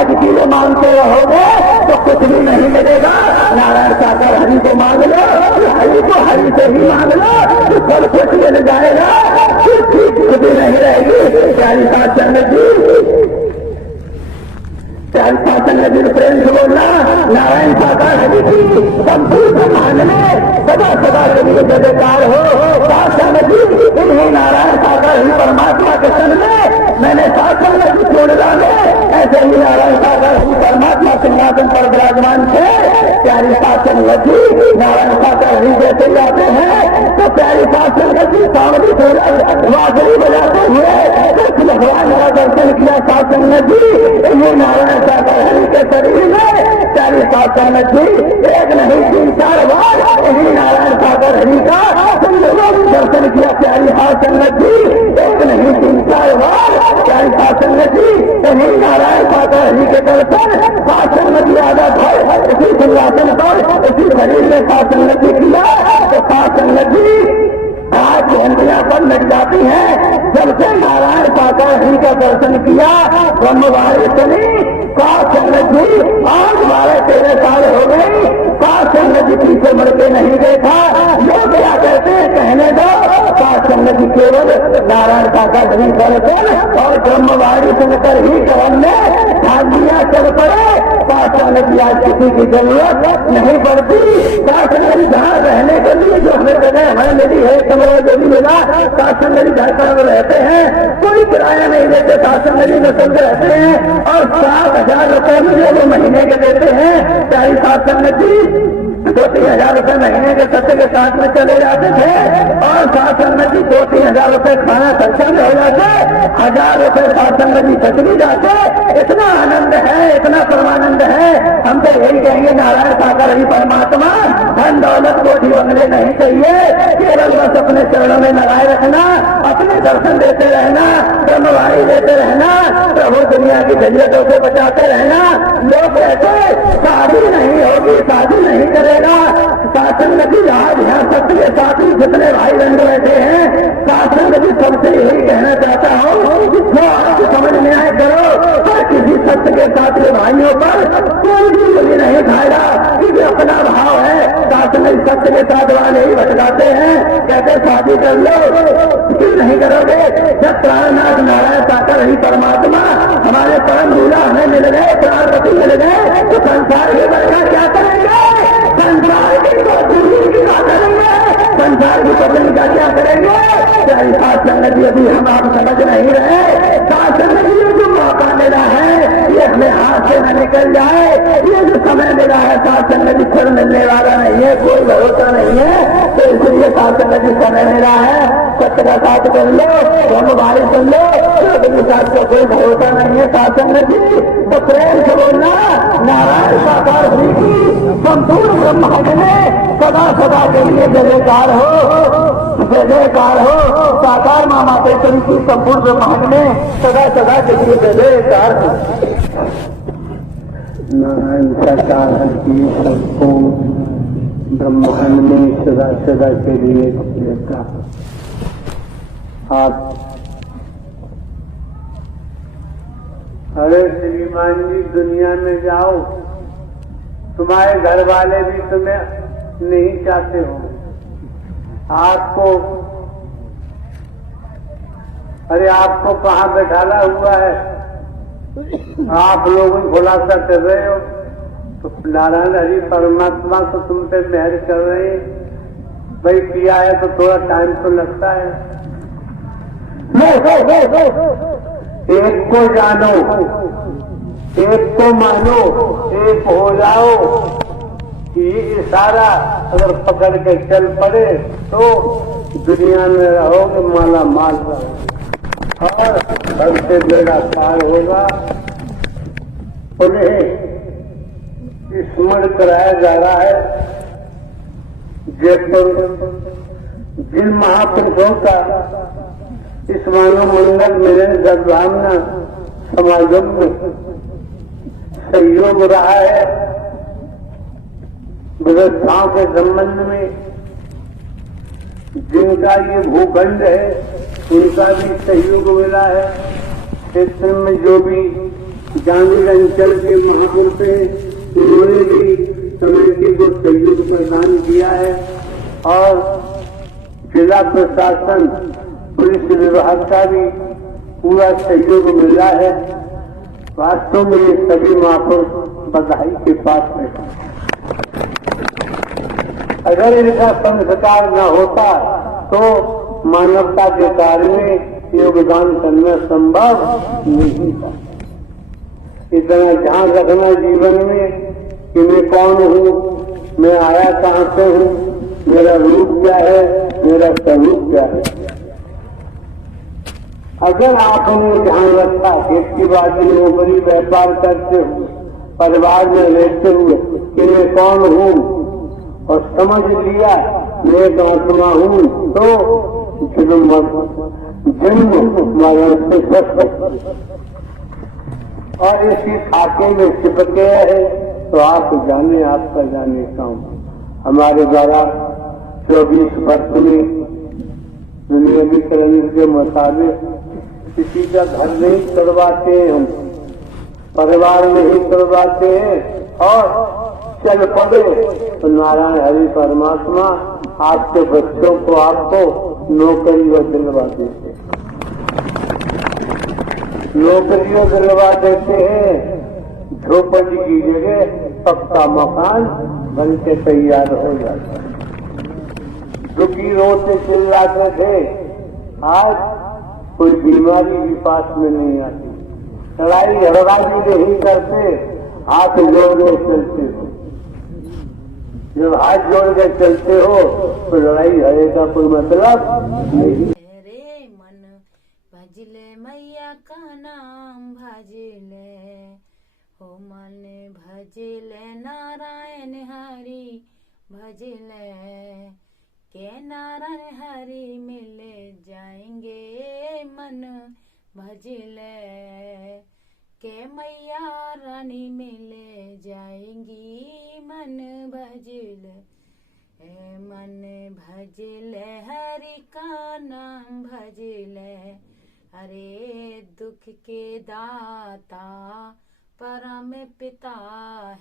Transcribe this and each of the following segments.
राजकीय मांगते रहोगे तो कुछ भी नहीं मिलेगा। नारायण सागर हरि को मांग लो, हरि को हरि से ही मांग लो, तो सब कुछ मिल जाएगा, कुछ भी नहीं रहेगी। प्यारी साथ संगत जी, प्यारी साथ संगत जी प्रेम से बोलना, नारायण सागर हरि की संपूर्ण ब्रह्मांड में सदा सदा के लिए जयकार हो। साथ संगत जी, इन्हीं नारायण सागर हरि परमात्मा के सन में मैंने साथ संगत जी छोड़ डाले, ऐसे ही नारायण सागर हरि परमात्मा सिंहासन पर विराजमान थे। प्यारी साथ संगत जी, नारायण सागर हरि जैसे जाते हैं तो प्यारी साथ संगत जी सामने से बांसुरी बजाते हुए भगवान का दर्शन किया। साथ संगत जी, ये नारायण सागर हरि के शरीर में प्यारी साथ संगत जी एक नहीं 3-4 बार यही नारायण सागर हरि का दर्शन किया। प्यारी साथ संगत जी एक नहीं 3-4 बार प्यारी साथ संगत जी यही नारायण सागर हरि के दर्शन साथ संगत जी आदत है। इसी सिंहासन पर इसी शरीर में साथ संगत जी किया तो साथ संगत जी आज घंटियां पर लग जाती हैं। जब से नारायण सागर हरि का दर्शन किया ब्रह्मवाणी सुनी, साथ संगत जी आज 12-13 साल हो गई, साथ संगत जी पीछे मुड़ के नहीं देखा। लोग क्या कहते हैं कहने दो, साथ संगत जी केवल नारायण सागर हरि दर्शन और ब्रह्मवाणी सुनकर ही कवन में भागियां चल पड़े। साथ संगत जी आज किसी की जरूरत नहीं पड़ती। साथ संगत जी जहाँ रहने के लिए जो हमें जगह हमें मिली है, कमरा जो भी मिला, साथ संगत जी घर पर रहते हैं, कोई किराया नहीं देते, साथ संगत जी में सब रहते हैं और 7,000 रुपए मुझे वो महीने के देते हैं। प्यारी साथ संगत जी 2-3 हजार रुपए महीने के सत्य के साथ में चले जाते थे और साथ संगत जी 2-3 हजार रुपए खाना खर्चा में हो जाते, 1000 रुपए साथ संगत जी बच भी जाते। इतना आनंद है, इतना परमानंद है। हम तो यही कहेंगे नारायण सागर हरि परमात्मा धन दौलत कोठी बंगले नहीं चाहिए, केवल बस अपने चरणों में लगाए रखना, अपने दर्शन देते रहना, ब्रह्मवाणी देते रहना, प्रभु दुनिया की झंझटों से बचाते रहना। लोग कहते शादी नहीं होगी, शादी नहीं करेगा। साथ संगत जी आज यहाँ सत्य साथी जितने भाई बहन बैठे हैं, साथ संगत जी सबसे यही कहना चाहता हूँ जो आपको समझ में आए करो। हर किसी सत्य के साथ के भाइयों पर कोई भी गोली नहीं खाएगा, क्योंकि अपना भाव है। साथ में सत्य के साथ वाले ही भटकाते हैं, कहते शादी कर लो, क्यों नहीं करोगे? जब प्राणनाथ नारायण सागर हरि परमात्मा हमारे परम दूल्हा हमें मिल गए, प्राणपति मिल गए, तो संसार के बच्चा क्या करेंगे? संसार की क्या करेंगे? संसार की पत्नी का क्या करेंगे? प्यारी साथ संगत जी, अभी हम आप समझ नहीं रहे। साथ संगत जी जो मौका मिला है ये हमें हाथ से न निकल जाए। ये जो समय मिला है साथ संगत जी फिर मिलने वाला नहीं है, कोई भरोसा नहीं है। तो इसलिए साथ संगत जी समय मिला है, सत्य का साथ कर लो, ब्रह्मवाणी सुन लो, साथ का कोई भरोसा नहीं है। साथ संगत जी तो प्रेम से बोलना, नारायण सागर हरि की संपूर्ण ब्रह्मांड में सदा सदा के लिए जयकार हो, जयकार हो। साकार माँ मातेश्वरी की संपूर्ण ब्रह्मांड में सदा सदा के लिए जयकार हो। नारायण साकार हरि की संपूर्ण ब्रह्मांड में सदा सदा के लिए जयकार। आप अरे श्रीमान जी दुनिया में जाओ, तुम्हारे घर वाले भी तुम्हें नहीं चाहते हो। आपको अरे आपको कहाँ बैठाला हुआ है, आप लोग खुलासा कर रहे हो तो नारायण हरि परमात्मा तो तुम पे मेहर कर रहे हैं। भाई किया है तो थोड़ा टाइम तो लगता है। एक को जानो, एक को मानो, एक हो जाओ। ये इशारा अगर पकड़ के चल पड़े तो दुनिया में रहोगे माला माल रहोगे और सबसे बड़ा कार होगा। उन्हें स्मरण कराया जा रहा है जयपुर जिन महापुरुषों का इस मानव मंगल मिलन सद्भावना समागम में सहयोग रहा है, व्यवस्थाओं के संबंध में जिनका ये भूखंड है उनका भी सहयोग मिला है। क्षेत्र में जो भी ग्रामीण अंचल के महापुर पे उन्होंने भी कमेटी को सहयोग प्रदान किया है और जिला प्रशासन पुलिस विभाग का भी पूरा सहयोग मिला है। वास्तव में ये सभी महापुर बधाई के पात्र है। अगर इनका संस्कार न होता तो मानवता के कार्य में योगदान करना संभव नहीं था। इतना ध्यान रखना जीवन में कि मैं कौन हूँ, मैं आया कहाँ से हूँ, मेरा रूप क्या है, मेरा स्वरूप क्या है। अगर आपने ध्यान रखा खेती बाड़ी नौकरी व्यापार करते हुए परिवार में रहते हुए कि मैं कौन हूँ और समझ लिया मैं एक आत्मा हूँ, तो जन्म मरण से बच और इसी खाके में चिपके है तो आप जाने आपका जाने काम। हमारे द्वारा 24 वर्ष में दुनियावीकरण के मुताबिक किसी का घर नहीं करवाते हैं, हम परिवार नहीं करवाते हैं और चल पड़े तो नारायण हरि परमात्मा आपके बच्चों को आपको नौकरियों दिलवा देते, नौकरियों दिलवा देते हैं। झोपड़ी की जगह पक्का मकान बन के तैयार हो जाता है। दुखी रोते चिल्लाते थे, आज कोई बीमारी भी पास में नहीं आती। लड़ाई झगड़ाई नहीं करते, हाथ जोड़ के चलते हो। जब हाथ जोड़ के चलते हो तो लड़ाई झगड़े का कोई मतलब नहीं। रे मन भजले मैया का नाम भजले हो, मन भजले नारायण हरि भजले के नारायण हरि मिले जाएंगे। मन भजले के मैया रानी मिले जाएंगी। मन भजले मन भजले हरि का नाम भजले। अरे दुख के दाता परम पिता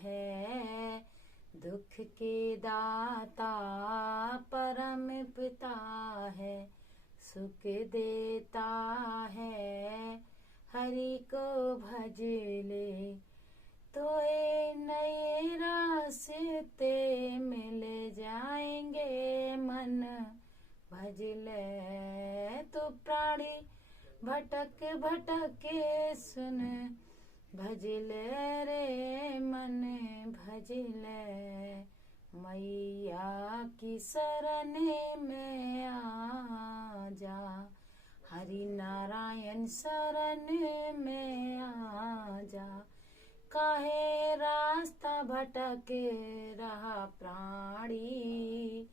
है, दुख के दाता परम पिता है, सुख देता है हरि को भजले तो ये नए रास्ते मिल जाएंगे। मन भजले तो प्राणी भटक भटके सुन भजले रे मन भजले। मैया की शरण में आ जा, हरि नारायण शरण में आ जा। काहे रास्ता भटक रहा प्राणी,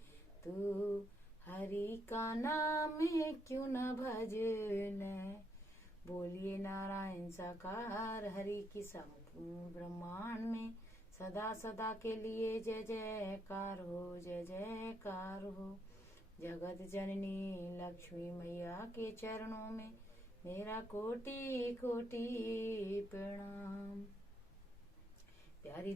तू हरि का नाम क्यों न भजले। बोलिए नारायण साकार हरि की संपूर्ण ब्रह्मांड में सदा सदा के लिए जय जयकार हो, जय जयकार हो। जगत जननी लक्ष्मी मैया के चरणों में मेरा कोटि कोटि प्रणाम। प्यारी